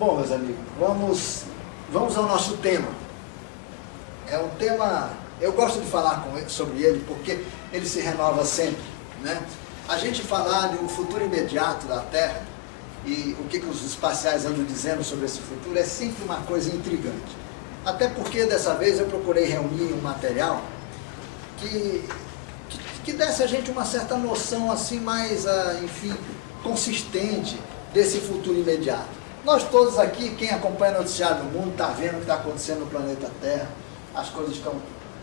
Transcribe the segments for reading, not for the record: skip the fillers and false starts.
Bom, meus amigos, vamos ao nosso tema. É um tema, eu gosto de falar sobre ele porque ele se renova sempre, né? A gente falar de um futuro imediato da Terra e o que os espaciais andam dizendo sobre esse futuro é sempre uma coisa intrigante. Até porque dessa vez eu procurei reunir um material que desse a gente uma certa noção assim mais, enfim, consistente desse futuro imediato. Nós todos aqui, quem acompanha o noticiário do mundo, está vendo o que está acontecendo no planeta Terra. As coisas estão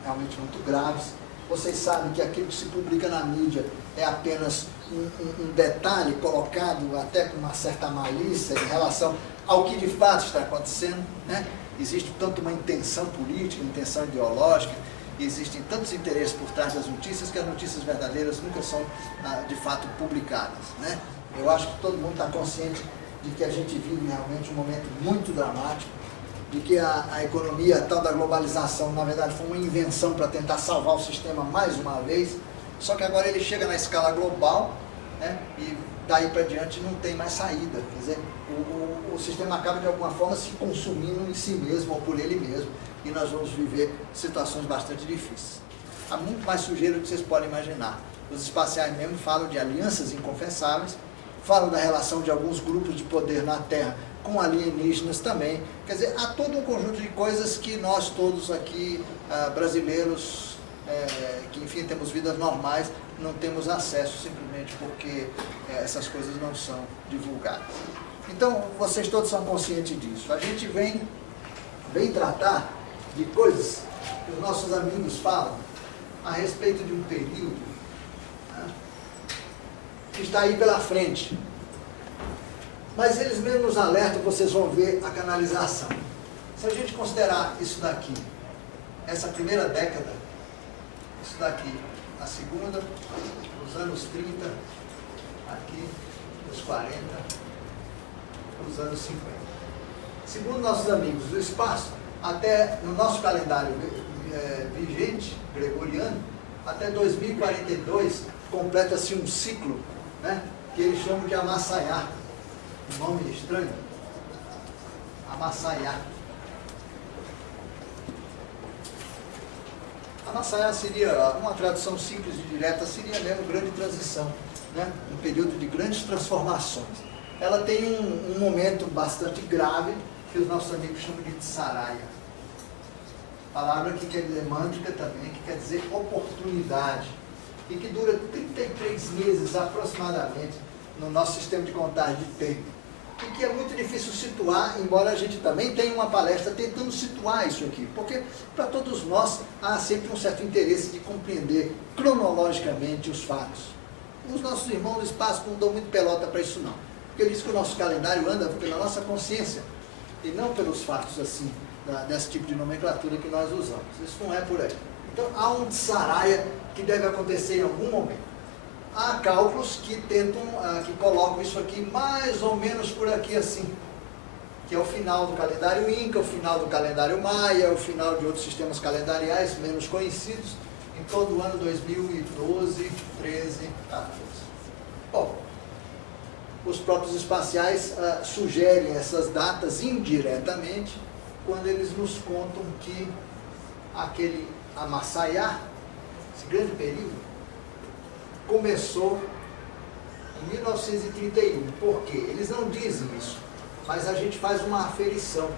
realmente muito graves. Vocês sabem que aquilo que se publica na mídia é apenas um detalhe colocado até com uma certa malícia em relação ao que de fato está acontecendo, né? Existe tanto uma intenção política, uma intenção ideológica, existem tantos interesses por trás das notícias que as notícias verdadeiras nunca são de fato publicadas, né? Eu acho que todo mundo está consciente de que a gente vive realmente um momento muito dramático, de que a economia, a tal da globalização, na verdade foi uma invenção para tentar salvar o sistema mais uma vez, só que agora ele chega na escala global, né, e daí para diante não tem mais saída, quer dizer, o sistema acaba de alguma forma se consumindo em si mesmo ou por ele mesmo, e nós vamos viver situações bastante difíceis. Há muito mais sujeira do que vocês podem imaginar. Os espaciais mesmo falam de alianças inconfessáveis, falam da relação de alguns grupos de poder na Terra com alienígenas também. Quer dizer, há todo um conjunto de coisas que nós todos aqui, brasileiros, que enfim temos vidas normais, não temos acesso simplesmente porque essas coisas não são divulgadas. Então, vocês todos são conscientes disso. A gente vem tratar de coisas que os nossos amigos falam a respeito de um período, né, que está aí pela frente. Mas eles mesmos nos alertam, vocês vão ver a canalização. Se a gente considerar isso daqui, essa primeira década, isso daqui, a segunda, os anos 30, aqui, os 40, os anos 50. Segundo nossos amigos do espaço, até no nosso calendário vigente, gregoriano, até 2042, completa-se um ciclo, né, que eles chamam de Amassaiá. Um nome estranho. Amassaiá. Amassaiá seria, uma tradução simples e direta, seria mesmo grande transição, né? Um período de grandes transformações. Ela tem um momento bastante grave, que os nossos amigos chamam de Tsaraya. Palavra que quer dizer mântrica também, que quer dizer oportunidade. E que dura 33 meses aproximadamente no nosso sistema de contagem de tempo. E que é muito difícil situar, embora a gente também tenha uma palestra tentando situar isso aqui, porque para todos nós há sempre um certo interesse de compreender cronologicamente os fatos. Os nossos irmãos do espaço não dão muito pelota para isso não, porque eles dizem que o nosso calendário anda pela nossa consciência, e não pelos fatos assim, desse tipo de nomenclatura que nós usamos. Isso não é por aí. Então há um Tsaraya que deve acontecer em algum momento. Há cálculos que tentam, que colocam isso aqui mais ou menos por aqui assim, que é o final do calendário Inca, o final do calendário Maia, o final de outros sistemas calendariais menos conhecidos, em todo o ano 2012, 13, 14. Bom, os próprios espaciais sugerem essas datas indiretamente, quando eles nos contam que aquele Amassaiá, esse grande período, começou em 1931. Por quê? Eles não dizem isso, mas a gente faz uma aferição,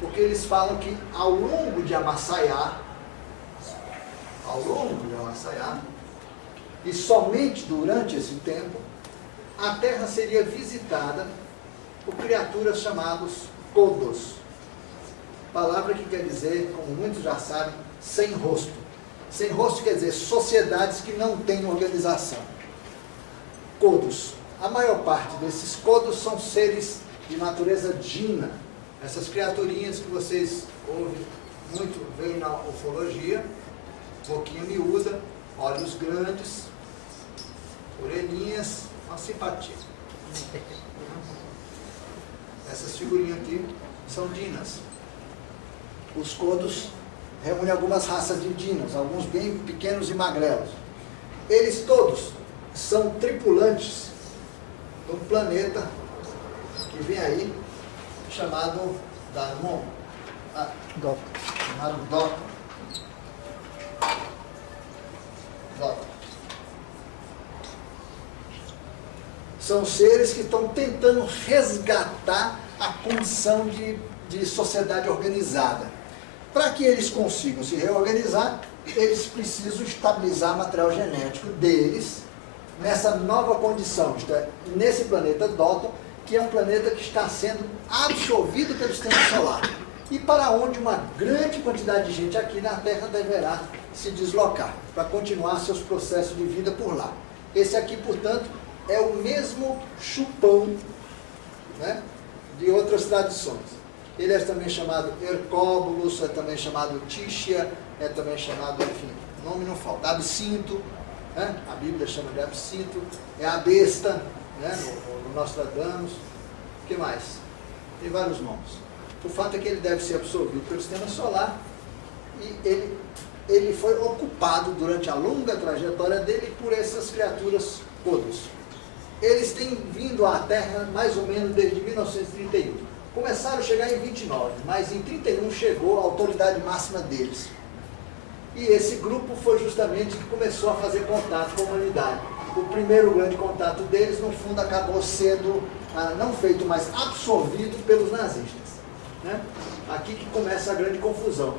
porque eles falam que ao longo de Amassaiá, e somente durante esse tempo, a Terra seria visitada por criaturas chamadas Kodos. Palavra que quer dizer, como muitos já sabem, sem rosto. Sem rosto quer dizer sociedades que não têm organização. Kodos. A maior parte desses Kodos são seres de natureza Jina. Essas criaturinhas que vocês ouvem muito, veem na ufologia, boquinha miúda, olhos grandes, orelhinhas, uma simpatia. Essas figurinhas aqui são Dinas. Os Kodos reúne algumas raças de dinos, alguns bem pequenos e magrelos. Eles todos são tripulantes de um planeta que vem aí, chamado Damon, chamado Dota. São seres que estão tentando resgatar a condição de sociedade organizada. Para que eles consigam se reorganizar, eles precisam estabilizar o material genético deles nessa nova condição, isto é, nesse planeta Dota, que é um planeta que está sendo absorvido pelo sistema solar e para onde uma grande quantidade de gente aqui na Terra deverá se deslocar para continuar seus processos de vida por lá. Esse aqui, portanto, é o mesmo chupão, né, de outras tradições. Ele é também chamado Hercóbulos, é também chamado Tíxia, é também chamado, enfim, nome não falta, Absinto, né? A Bíblia chama de Absinto, é a besta, né? no Nostradamus, o que mais? Tem vários nomes. O fato é que ele deve ser absorvido pelo sistema solar e ele foi ocupado durante a longa trajetória dele por essas criaturas todas. Eles têm vindo à Terra mais ou menos desde 1931. Começaram a chegar em 29, mas em 31 chegou a autoridade máxima deles. E esse grupo foi justamente que começou a fazer contato com a humanidade. O primeiro grande contato deles, no fundo, acabou sendo, não feito, mas absorvido pelos nazistas. Né? Aqui que começa a grande confusão.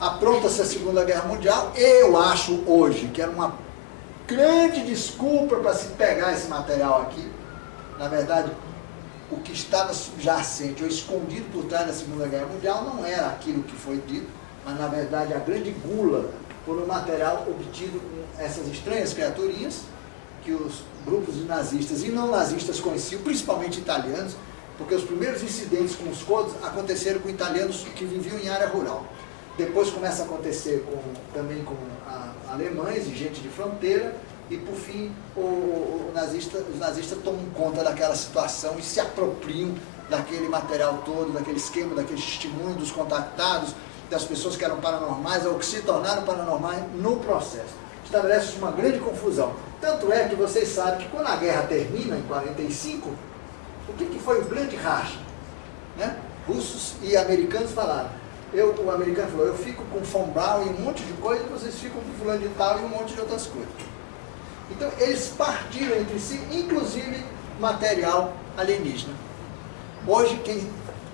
Apronta-se a Segunda Guerra Mundial. Eu acho hoje que era uma grande desculpa para se pegar esse material aqui. Na verdade, o que estava subjacente ou escondido por trás da Segunda Guerra Mundial não era aquilo que foi dito, mas na verdade a grande gula por um material obtido com essas estranhas criaturinhas que os grupos de nazistas e não nazistas conheciam, principalmente italianos, porque os primeiros incidentes com os codos aconteceram com italianos que viviam em área rural. Depois começa a acontecer também com alemães e gente de fronteira, e por fim os nazistas tomam conta daquela situação e se apropriam daquele material todo, daquele esquema, daquele testemunho dos contactados, das pessoas que eram paranormais ou que se tornaram paranormais no processo. Estabelece uma grande confusão. Tanto é que vocês sabem que quando a guerra termina, em 45, o que foi o grande racha? Né? Russos e americanos falaram. O americano falou, eu fico com von Braun e um monte de coisa, e vocês ficam com fulano de tal e um monte de outras coisas. Então, eles partiram entre si, inclusive material alienígena. Hoje,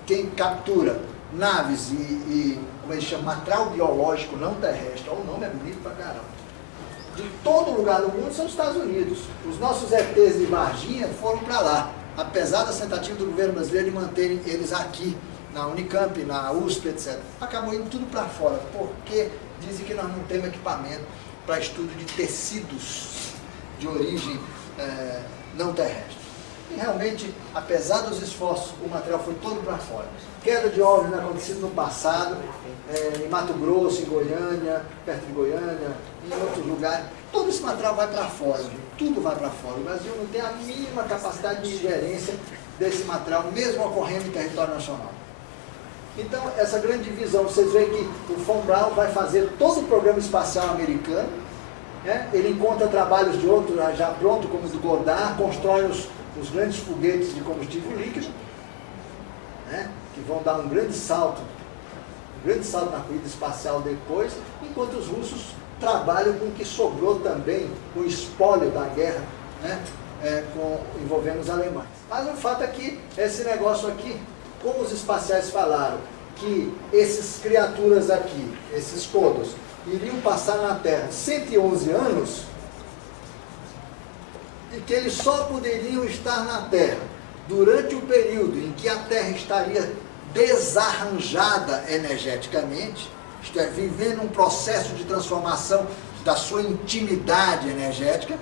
quem captura naves e como eles chamam, material biológico não terrestre, o nome é bonito pra caramba, de todo lugar do mundo são os Estados Unidos. Os nossos ETs de Varginha foram para lá, apesar das tentativas do governo brasileiro de manterem eles aqui, na Unicamp, na USP, etc. Acabou indo tudo para fora, porque dizem que nós não temos equipamento para estudo de tecidos de origem não terrestre. E realmente, apesar dos esforços, o material foi todo para fora. Queda de ovos acontecido no passado, em Mato Grosso, em Goiânia, perto de Goiânia, em outros lugares. Todo esse material vai para fora, tudo vai para fora. O Brasil não tem a mínima capacidade de gerência desse material, mesmo ocorrendo em território nacional. Então, essa grande divisão, vocês veem que o von Braun vai fazer todo o programa espacial americano, né? Ele encontra trabalhos de outros já pronto, como o do Goddard, constrói os grandes foguetes de combustível líquido, né? Que vão dar um grande salto na corrida espacial depois, enquanto os russos trabalham com o que sobrou também, o espólio da guerra, né? Envolvendo os alemães. Mas o fato é que esse negócio aqui, como os espaciais falaram, que essas criaturas aqui, esses codos, iriam passar na Terra 111 anos, e que eles só poderiam estar na Terra durante o período em que a Terra estaria desarranjada energeticamente, isto é, vivendo um processo de transformação da sua intimidade energética,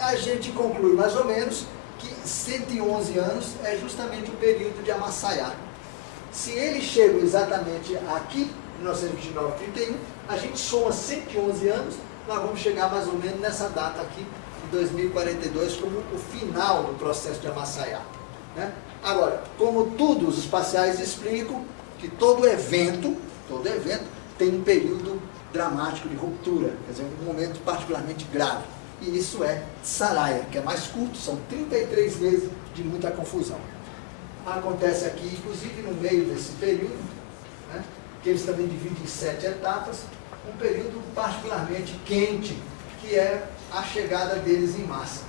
a gente conclui mais ou menos que 111 anos é justamente o período de Amassaiá. Se eles chegam exatamente aqui, 1929, 31, a gente soma 111 anos, nós vamos chegar mais ou menos nessa data aqui, de 2042, como o final do processo de Amassaiá. Né? Agora, como tudo os espaciais explicam, que todo evento tem um período dramático de ruptura, quer dizer, um momento particularmente grave. E isso é Saraya, que é mais curto, são 33 meses de muita confusão. acontece aqui, inclusive no meio desse período, né, que eles também dividem em 7 etapas, um período particularmente quente, que é a chegada deles em massa,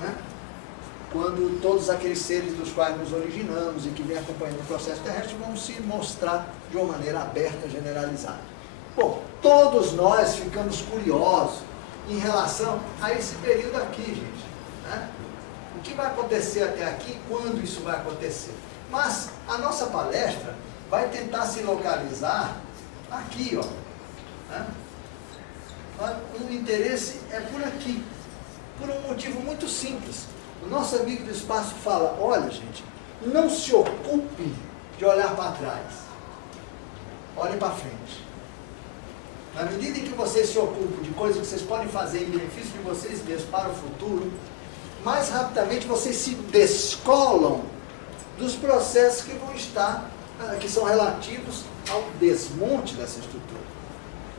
né? Quando todos aqueles seres dos quais nos originamos e que vêm acompanhando o processo terrestre vão se mostrar de uma maneira aberta, generalizada. Bom, todos nós ficamos curiosos em relação a esse período aqui, gente, né? O que vai acontecer até aqui, quando isso vai acontecer. Mas a nossa palestra vai tentar se localizar aqui, ó, né? O interesse é por aqui, por um motivo muito simples. O nosso amigo do espaço fala, olha gente, não se ocupe de olhar para trás, olhe para frente. Na medida em que vocês se ocupam de coisas que vocês podem fazer em benefício de vocês mesmos para o futuro, mais rapidamente vocês se descolam dos processos que vão estar, que são relativos ao desmonte dessa estrutura.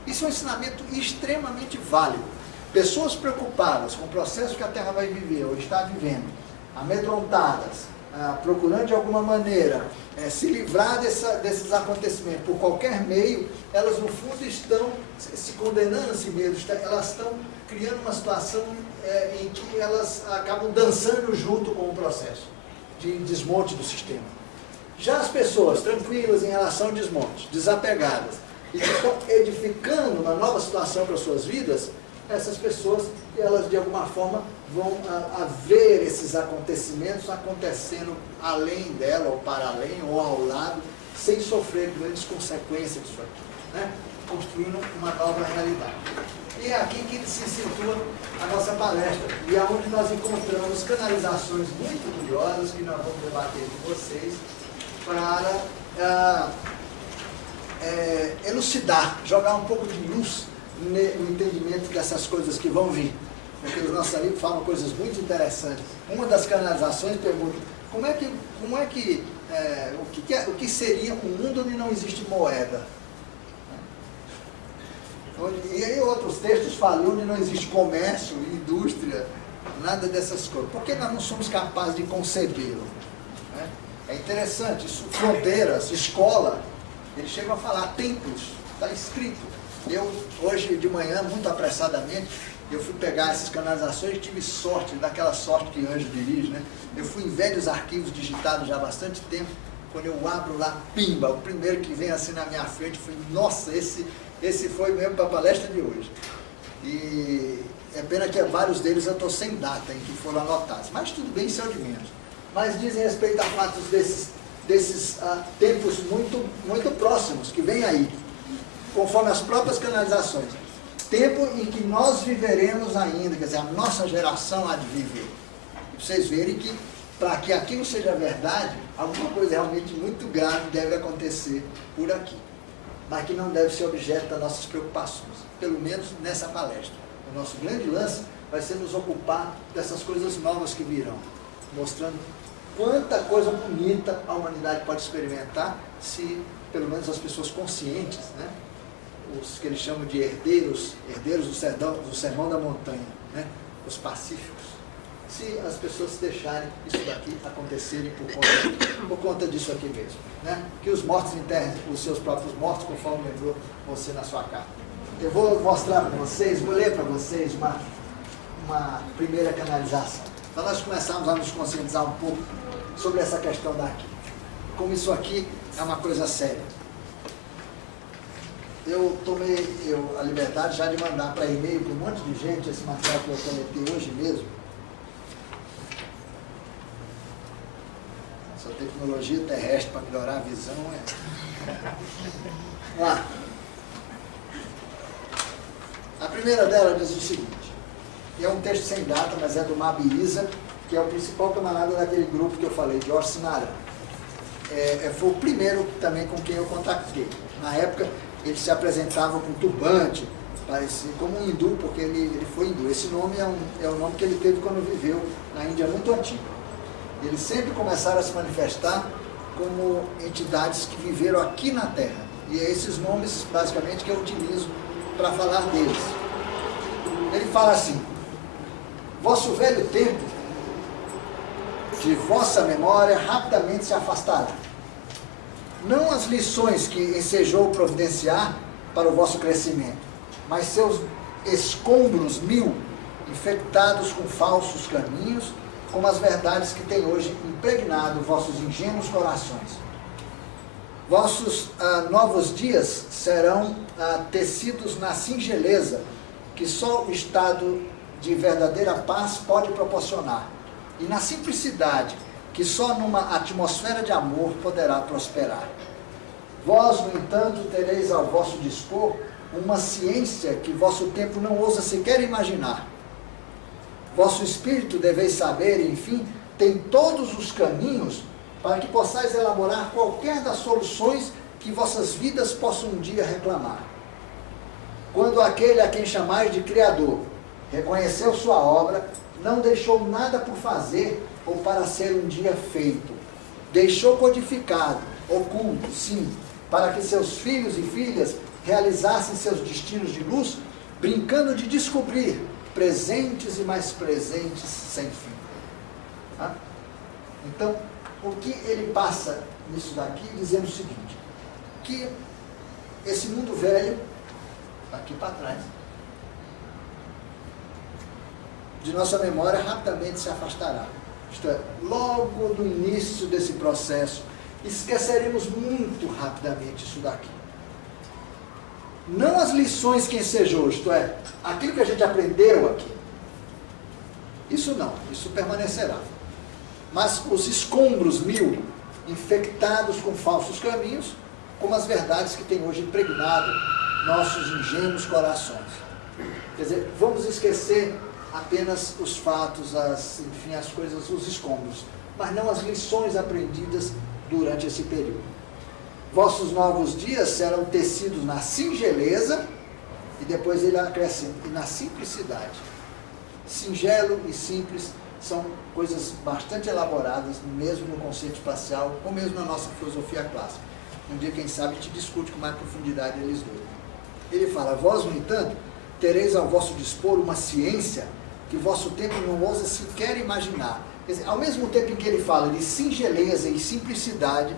Isso é um ensinamento extremamente válido. Pessoas preocupadas com o processo que a Terra vai viver ou está vivendo, amedrontadas, procurando de alguma maneira se livrar desses acontecimentos por qualquer meio, elas no fundo estão se condenando a si mesmas, elas estão criando uma situação em que elas acabam dançando junto com o processo de desmonte do sistema. Já as pessoas tranquilas em relação ao desmonte, desapegadas, e que estão edificando uma nova situação para as suas vidas, essas pessoas, elas de alguma forma vão ver esses acontecimentos acontecendo além dela, ou para além, ou ao lado, sem sofrer grandes consequências disso aqui, né? Construindo uma nova realidade. E é aqui que se situa a nossa palestra, e é onde nós encontramos canalizações muito curiosas que nós vamos debater com vocês para elucidar, jogar um pouco de luz no entendimento dessas coisas que vão vir. Porque os nossos amigos falam coisas muito interessantes. Uma das canalizações pergunta, o que seria um mundo onde não existe moeda? E aí outros textos falam onde não existe comércio, indústria, nada dessas coisas. Por que nós não somos capazes de concebê-lo? É interessante, isso, fronteiras, escola, eles chegam a falar templos, está escrito. Eu, hoje de manhã, muito apressadamente, eu fui pegar essas canalizações e tive sorte, daquela sorte que anjo dirige, né? Eu fui em velhos arquivos digitados já há bastante tempo, quando eu abro lá, pimba, o primeiro que vem assim na minha frente, foi, nossa, esse foi mesmo para a palestra de hoje. E é pena que vários deles eu estou sem data em que foram anotados, mas tudo bem, isso é o de menos. Mas dizem respeito a fatos desses tempos muito próximos, que vem aí, conforme as próprias canalizações. Tempo em que nós viveremos ainda, quer dizer, a nossa geração há de viver. E vocês verem que, para que aquilo seja verdade, alguma coisa realmente muito grave deve acontecer por aqui. Mas que não deve ser objeto das nossas preocupações, pelo menos nessa palestra. O nosso grande lance vai ser nos ocupar dessas coisas novas que virão, mostrando quanta coisa bonita a humanidade pode experimentar se, pelo menos as pessoas conscientes, né, os que eles chamam de herdeiros do sermão da montanha, né, os pacíficos, se as pessoas deixarem isso daqui acontecerem por conta disso aqui mesmo, né? Que os mortos enterrem os seus próprios mortos, conforme lembrou você na sua carta. Eu vou mostrar para vocês, vou ler para vocês uma primeira canalização, para nós começarmos a nos conscientizar um pouco sobre essa questão daqui, como isso aqui é uma coisa séria. Eu tomei a liberdade já de mandar para e-mail para um monte de gente esse material que eu coletei hoje mesmo. Essa tecnologia terrestre para melhorar a visão Vamos lá. A primeira dela diz o seguinte, e é um texto sem data, mas é do Mabiriza, que é o principal camarada daquele grupo que eu falei, de Orsinara. Foi o primeiro também com quem eu contactei. Na época, ele se apresentava com turbante, parecia como um hindu, porque ele foi hindu. Esse nome é o nome que ele teve quando viveu na Índia muito antigo. Eles sempre começaram a se manifestar como entidades que viveram aqui na Terra. E é esses nomes, basicamente, que eu utilizo para falar deles. Ele fala assim, vosso velho templo de vossa memória rapidamente se afastará. Não as lições que ensejou providenciar para o vosso crescimento, mas seus escombros mil, infectados com falsos caminhos, como as verdades que têm hoje impregnado vossos ingênuos corações. Vossos novos dias serão tecidos na singeleza, que só o estado de verdadeira paz pode proporcionar, e na simplicidade, que só numa atmosfera de amor poderá prosperar. Vós, no entanto, tereis ao vosso dispor uma ciência que vosso tempo não ousa sequer imaginar. Vosso espírito, deveis saber, enfim, tem todos os caminhos para que possais elaborar qualquer das soluções que vossas vidas possam um dia reclamar. Quando aquele a quem chamais de Criador reconheceu sua obra, não deixou nada por fazer ou para ser um dia feito. Deixou codificado, oculto, sim, para que seus filhos e filhas realizassem seus destinos de luz, brincando de descobrir presentes e mais presentes sem fim. Tá? Então, o que ele passa nisso daqui, dizendo o seguinte, que esse mundo velho, aqui para trás, de nossa memória rapidamente se afastará. Isto é, logo do início desse processo, esqueceremos muito rapidamente isso daqui. Não as lições que ensejou, isto é, aquilo que a gente aprendeu aqui. Isso não, isso permanecerá. Mas os escombros mil, infectados com falsos caminhos, como as verdades que têm hoje impregnado nossos ingênuos corações. Quer dizer, vamos esquecer apenas os fatos, enfim, as coisas, os escombros, mas não as lições aprendidas durante esse período. Vossos novos dias serão tecidos na singeleza, e depois ele acrescenta, e na simplicidade. Singelo e simples são coisas bastante elaboradas, mesmo no conceito espacial, ou mesmo na nossa filosofia clássica. Um dia, quem sabe, a gente discute com mais profundidade eles dois. Ele fala, vós, no entanto, tereis ao vosso dispor uma ciência que vosso tempo não ousa sequer imaginar. Quer dizer, ao mesmo tempo em que ele fala de singeleza e simplicidade,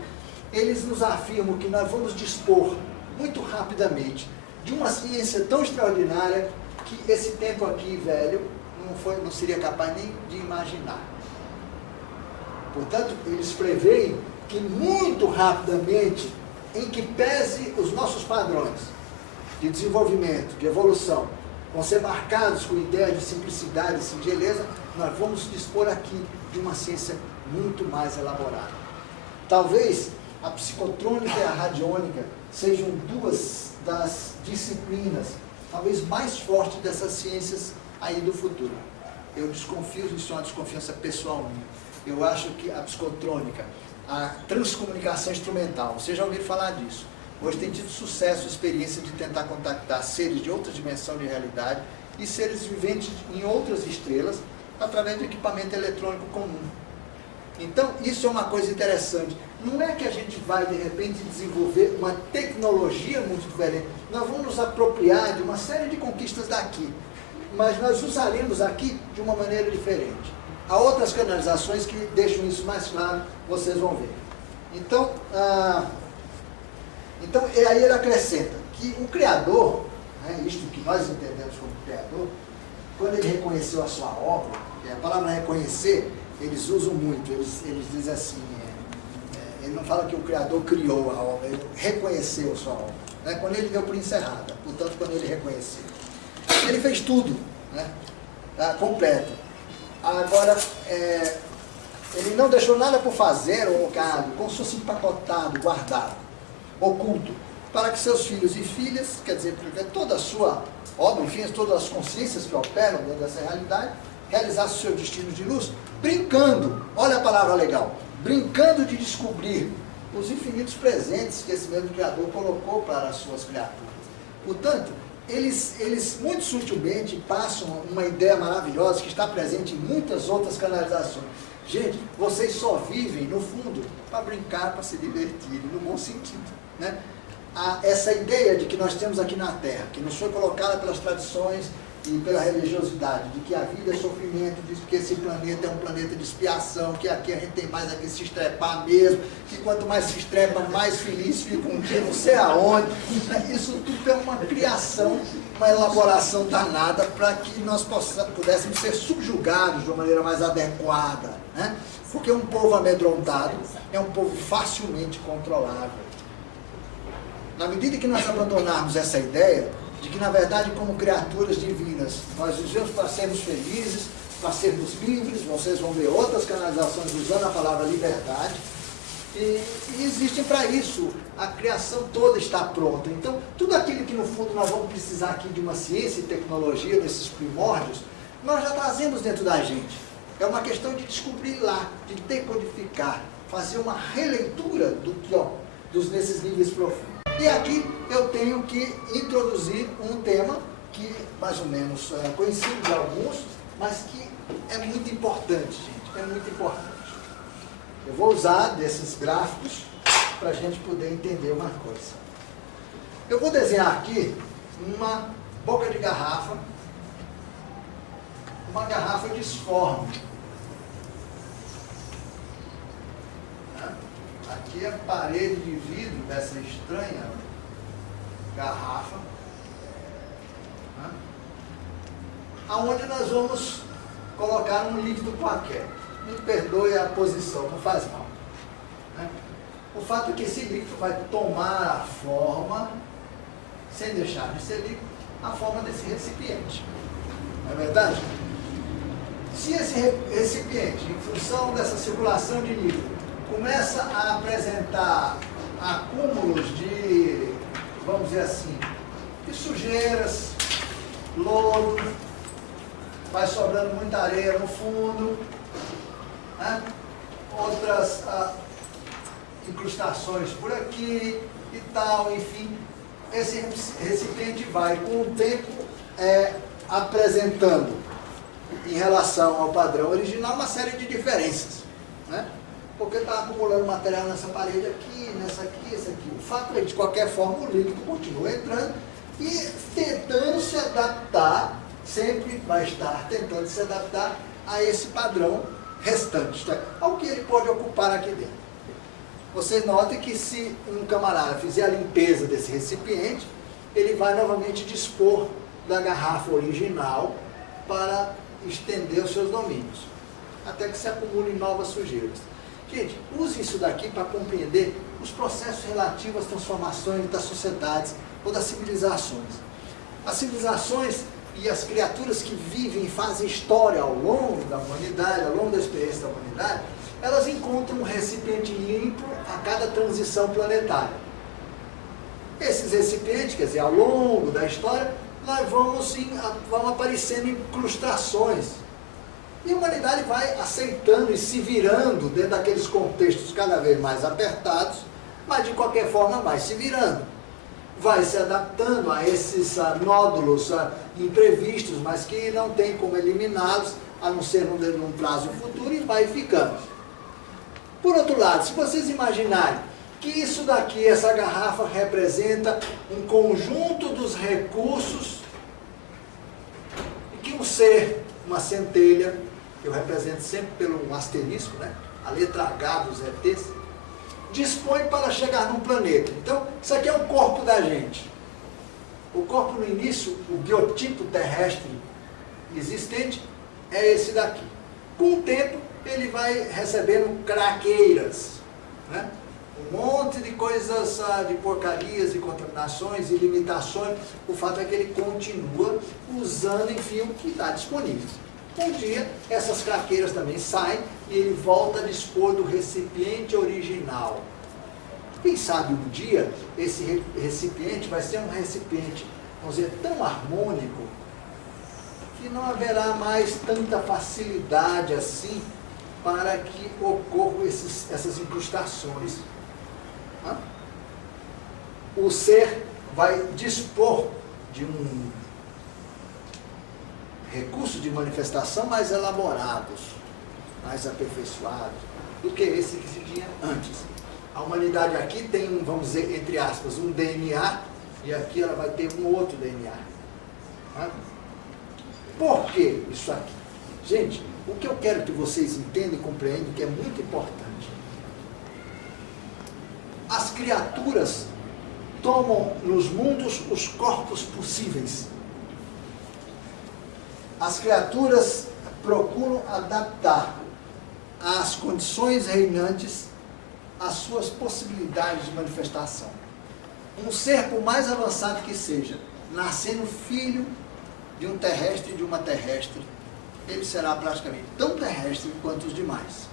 eles nos afirmam que nós vamos dispor, muito rapidamente, de uma ciência tão extraordinária que esse tempo aqui, velho, não seria capaz nem de imaginar. Portanto, eles preveem que muito rapidamente, em que pese os nossos padrões de desenvolvimento, de evolução, vão ser marcados com ideias de simplicidade e singeleza, nós vamos dispor aqui de uma ciência muito mais elaborada. Talvez a psicotrônica e a radiônica sejam duas das disciplinas, talvez mais fortes dessas ciências aí do futuro. Eu desconfio, isso é uma desconfiança pessoal minha. Eu acho que a psicotrônica, a transcomunicação instrumental, vocês já ouviram falar disso. Hoje tem tido sucesso, experiência de tentar contactar seres de outra dimensão de realidade e seres viventes em outras estrelas através de equipamento eletrônico comum. Então, isso é uma coisa interessante. Não é que a gente vai, de repente, desenvolver uma tecnologia muito diferente. Nós vamos nos apropriar de uma série de conquistas daqui, mas nós usaremos aqui de uma maneira diferente. Há outras canalizações que deixam isso mais claro, vocês vão ver. Então, aí ele acrescenta que o Criador, né, isto que nós entendemos como Criador, quando ele reconheceu a sua obra, a palavra reconhecer, eles usam muito, eles dizem assim, ele não fala que o Criador criou a obra, ele reconheceu a sua obra, né, quando ele deu por encerrada, portanto, quando ele reconheceu. Ele fez tudo, né, completo. Agora, ele não deixou nada por fazer, ou como se fosse empacotado, guardado, oculto, para que seus filhos e filhas, quer dizer, toda a sua obra, enfim, todas as consciências que operam dentro dessa realidade, realizassem o seu destino de luz, brincando, olha a palavra legal, brincando de descobrir os infinitos presentes que esse mesmo Criador colocou para as suas criaturas. Portanto, eles muito sutilmente passam uma ideia maravilhosa que está presente em muitas outras canalizações. Gente, vocês só vivem, no fundo, para brincar, para se divertir, no bom sentido, né? Essa ideia de que nós temos aqui na Terra, que nos foi colocada pelas tradições e pela religiosidade, de que a vida é sofrimento, de que esse planeta é um planeta de expiação, que aqui a gente tem mais a que se estrepar mesmo, que quanto mais se estrepa, mais feliz fica um dia não sei aonde. Isso tudo é uma criação, uma elaboração danada para que nós pudéssemos ser subjugados de uma maneira mais adequada, né? Porque um povo amedrontado é um povo facilmente controlável. Na medida que nós abandonarmos essa ideia de que, na verdade, como criaturas divinas, nós vivemos para sermos felizes, para sermos livres, vocês vão ver outras canalizações usando a palavra liberdade, e existem para isso, a criação toda está pronta. Então, tudo aquilo que no fundo nós vamos precisar aqui de uma ciência e tecnologia, nesses primórdios, nós já trazemos dentro da gente. É uma questão de descobrir lá, de decodificar, fazer uma releitura nesses níveis profundos. E aqui eu tenho que introduzir um tema que mais ou menos é conhecido de alguns, mas que é muito importante, gente, é muito importante. Eu vou usar desses gráficos para a gente poder entender uma coisa. Eu vou desenhar aqui uma boca de garrafa, uma garrafa disforme. Aqui é a parede de vidro dessa estranha garrafa, né? Aonde nós vamos colocar um líquido qualquer. Me perdoe a posição, não faz mal, né? O fato é que esse líquido vai tomar a forma, sem deixar de ser líquido, a forma desse recipiente. Não é verdade? Se esse recipiente, em função dessa circulação de líquido, começa a apresentar acúmulos de, vamos dizer assim, de sujeiras, lodo, vai sobrando muita areia no fundo, né? Outras incrustações por aqui e tal, enfim, esse recipiente vai, com o tempo, apresentando, em relação ao padrão original, uma série de diferenças, né? Porque está acumulando material nessa parede aqui, nessa aqui, essa aqui. O fato é que, de qualquer forma, o líquido continua entrando e tentando se adaptar, sempre vai estar tentando se adaptar a esse padrão restante, tá? Ao que ele pode ocupar aqui dentro. Vocês notem que se um camarada fizer a limpeza desse recipiente, ele vai novamente dispor da garrafa original para estender os seus domínios, até que se acumulem novas sujeiras. Gente, use isso daqui para compreender os processos relativos às transformações das sociedades ou das civilizações. As civilizações e as criaturas que vivem e fazem história ao longo da humanidade, ao longo da experiência da humanidade, elas encontram um recipiente limpo a cada transição planetária. Esses recipientes, quer dizer, ao longo da história, nós vão aparecendo incrustações. E a humanidade vai aceitando e se virando dentro daqueles contextos cada vez mais apertados, mas de qualquer forma vai se virando. Vai se adaptando a esses nódulos imprevistos, mas que não tem como eliminá-los, a não ser num prazo futuro, e vai ficando. Por outro lado, se vocês imaginarem que isso daqui, essa garrafa, representa um conjunto dos recursos e que um ser, uma centelha, que eu represento sempre pelo asterisco, né? A letra H dos ETs, dispõe para chegar num planeta. Então, isso aqui é o corpo da gente. O corpo no início, o biotipo terrestre existente, é esse daqui. Com o tempo, ele vai recebendo craqueiras, né? Um monte de coisas, de porcarias e contaminações e limitações. O fato é que ele continua usando, enfim, o que está disponível. Um dia, essas craqueiras também saem e ele volta a dispor do recipiente original. Quem sabe um dia, esse recipiente vai ser um recipiente, vamos dizer, tão harmônico, que não haverá mais tanta facilidade assim para que ocorram essas incrustações. O ser vai dispor de um recurso de manifestação mais elaborados, mais aperfeiçoados do que esse que se tinha antes. A humanidade aqui tem, vamos dizer, entre aspas, um DNA, e aqui ela vai ter um outro DNA. Por que isso aqui? Gente, o que eu quero que vocês entendam e compreendam, que é muito importante. As criaturas tomam nos mundos os corpos possíveis. As criaturas procuram adaptar às condições reinantes as suas possibilidades de manifestação. Um ser, por mais avançado que seja, nascendo filho de um terrestre e de uma terrestre, ele será praticamente tão terrestre quanto os demais.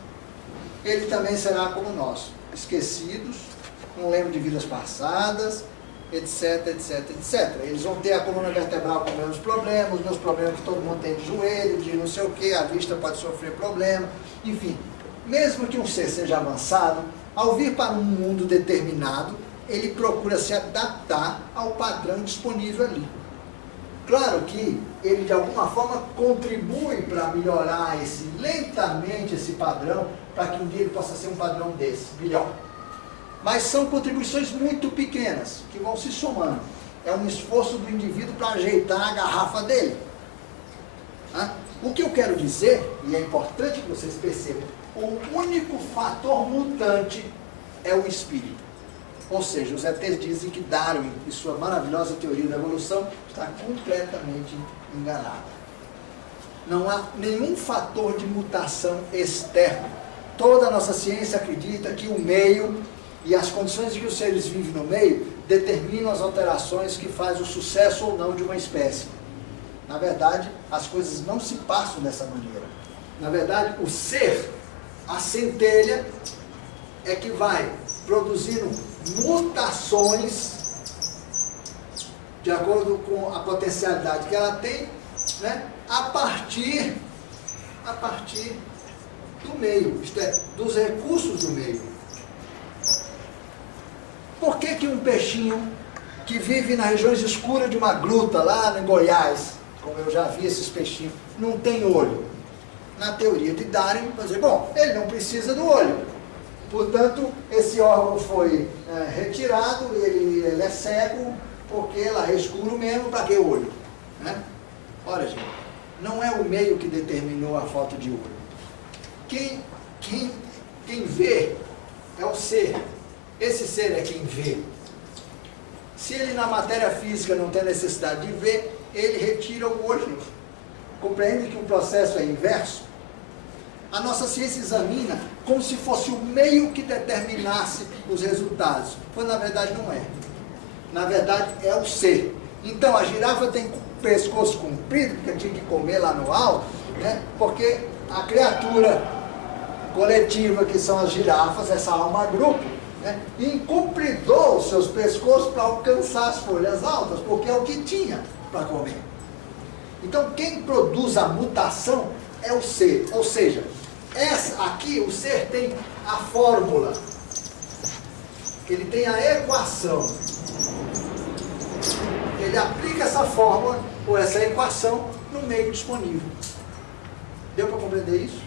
Ele também será como nós, esquecidos, não lembram de vidas passadas, etc, etc, etc. Eles vão ter a coluna vertebral com menos problemas, os meus problemas que todo mundo tem de joelho, de não sei o que, a vista pode sofrer problema, enfim. Mesmo que um ser seja avançado, ao vir para um mundo determinado, ele procura se adaptar ao padrão disponível ali. Claro que ele de alguma forma contribui para melhorar lentamente esse padrão, para que um dia ele possa ser um padrão desse, melhor. Mas são contribuições muito pequenas, que vão se somando. É um esforço do indivíduo para ajeitar a garrafa dele. O que eu quero dizer, e é importante que vocês percebam, o único fator mutante é o espírito. Ou seja, os ETs dizem que Darwin, em sua maravilhosa teoria da evolução, está completamente enganado. Não há nenhum fator de mutação externo. Toda a nossa ciência acredita que o meio e as condições em que os seres vivem no meio determinam as alterações que fazem o sucesso ou não de uma espécie. Na verdade, as coisas não se passam dessa maneira. Na verdade, o ser, a centelha, é que vai produzindo mutações de acordo com a potencialidade que ela tem, né, a partir do meio, isto é, dos recursos do meio. Por que um peixinho que vive nas regiões escuras de uma gruta lá em Goiás, como eu já vi esses peixinhos, não tem olho? Na teoria de Darwin, vai dizer, bom, ele não precisa do olho. Portanto, esse órgão foi retirado, ele é cego, porque lá é escuro mesmo, para que olho? Né? Olha, gente, não é o meio que determinou a falta de olho. Quem vê é o ser. Esse ser é quem vê. Se ele na matéria física não tem necessidade de ver, ele retira o olho. Compreende que o processo é inverso? A nossa ciência examina como se fosse o meio que determinasse os resultados, quando na verdade não é. Na verdade é o ser. Então a girafa tem pescoço comprido, porque tinha que comer lá no alto, né? Porque a criatura coletiva, que são as girafas, essa alma grupo, né, encupridou os seus pescoços para alcançar as folhas altas, porque é o que tinha para comer. Então quem produz a mutação é o ser, ou seja, aqui o ser tem a fórmula, ele tem a equação, ele aplica essa fórmula ou essa equação no meio disponível. Deu para compreender isso?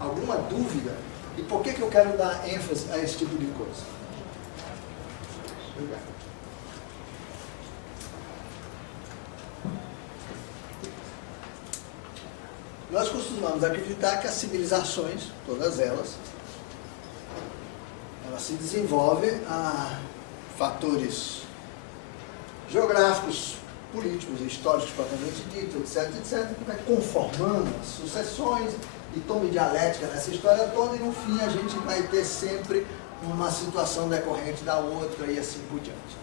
Alguma dúvida? E por que eu quero dar ênfase a esse tipo de coisa? Obrigado. Nós costumamos acreditar que as civilizações, todas elas se desenvolvem a fatores geográficos, políticos, históricos, propriamente dito, etc, etc, que vai conformando as sucessões e tome dialética nessa história toda, e no fim a gente vai ter sempre uma situação decorrente da outra e assim por diante.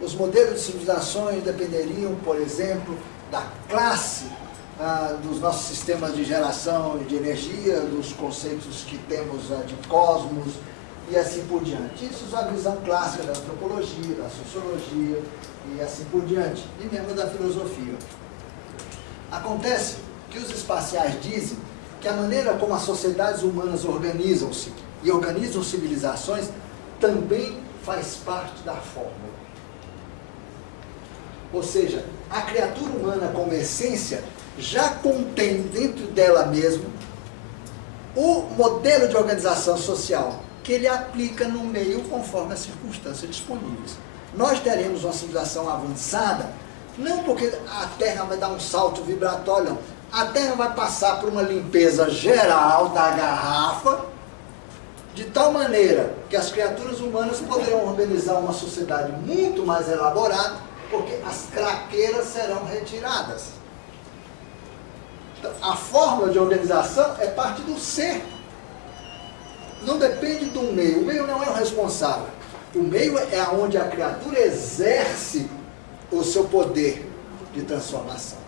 Os modelos de civilizações dependeriam, por exemplo, da classe dos nossos sistemas de geração de energia, dos conceitos que temos de cosmos e assim por diante. Isso é a visão clássica da antropologia, da sociologia e assim por diante, e mesmo da filosofia. Acontece que os espaciais dizem que a maneira como as sociedades humanas organizam-se e organizam civilizações também faz parte da fórmula. Ou seja, a criatura humana como essência já contém dentro dela mesmo o modelo de organização social que ele aplica no meio conforme as circunstâncias disponíveis. Nós teremos uma civilização avançada Não porque a Terra vai dar um salto vibratório, não. A Terra vai passar por uma limpeza geral da garrafa, de tal maneira que as criaturas humanas poderão organizar uma sociedade muito mais elaborada, porque as craqueiras serão retiradas. Então, a fórmula de organização é parte do ser. Não depende do meio. O meio não é o responsável. O meio é onde a criatura exerce o seu poder de transformação.